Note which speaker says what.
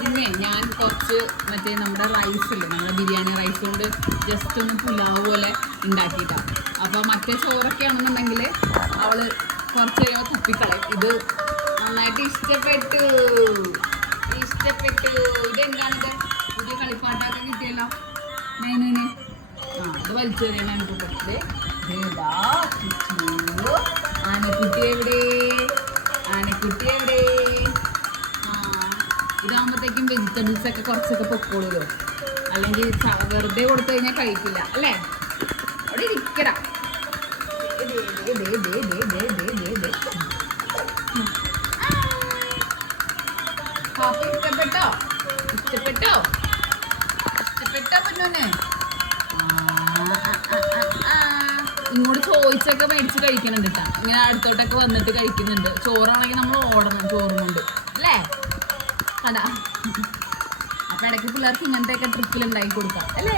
Speaker 1: Rice ഇല്ലേ? നമ്മുടെ biryani rice കൊണ്ട് ജസ്റ്റ് ഒന്ന് പുലാവ് പോലെ ഉണ്ടാക്കിയിട്ടാണ് അപ്പോൾ മറ്റേ ചോറൊക്കെ ആണെന്നുണ്ടെങ്കിൽ അവൾ കുറച്ച് കഴിയുമ്പോൾ തുപ്പിക്കളയും. ഇത് നന്നായിട്ട് ഇഷ്ടപ്പെട്ടു. ഇഷ്ടപ്പെട്ടു. ഇതെന്താണിത്? പുതിയ കളിപ്പാട്ടൊക്കെ കിട്ടിയല്ലോ? നൈനുവിന് ആ അത് വലിച്ചു ആനക്കുട്ടി ഇതാ ഇതാകുമ്പോഴത്തേക്കും വെജിറ്റബിൾസ് ഒക്കെ കുറച്ചൊക്കെ പൊക്കോളൂ അല്ലെങ്കിൽ വെറുതെ കൊടുത്തു കഴിഞ്ഞാൽ കഴിക്കില്ല അല്ലേ? അവിടെ ഇരിക്കട. കാപ്പി ഇഷ്ടപ്പെട്ടോ? ഇഷ്ടപ്പെട്ടോ? ഇഷ്ടപ്പെട്ടോ പൊന്നോനെ? ഇങ്ങോട്ട് ചോദിച്ചൊക്കെ മേടിച്ച് കഴിക്കുന്നുണ്ട് കേട്ടോ ഇങ്ങനെ അടുത്തോട്ടൊക്കെ വന്നിട്ട് കഴിക്കുന്നുണ്ട്. ചോറാണെങ്കിൽ നമ്മൾ ഓടണം ചോറും കൊണ്ട്. അതാ അപ്പൊ ഇടയ്ക്ക് പിള്ളേർക്ക് ഇങ്ങനത്തെയൊക്കെ ട്രിപ്പിൽ ഉണ്ടാക്കി കൊടുക്കാം. അല്ലേ?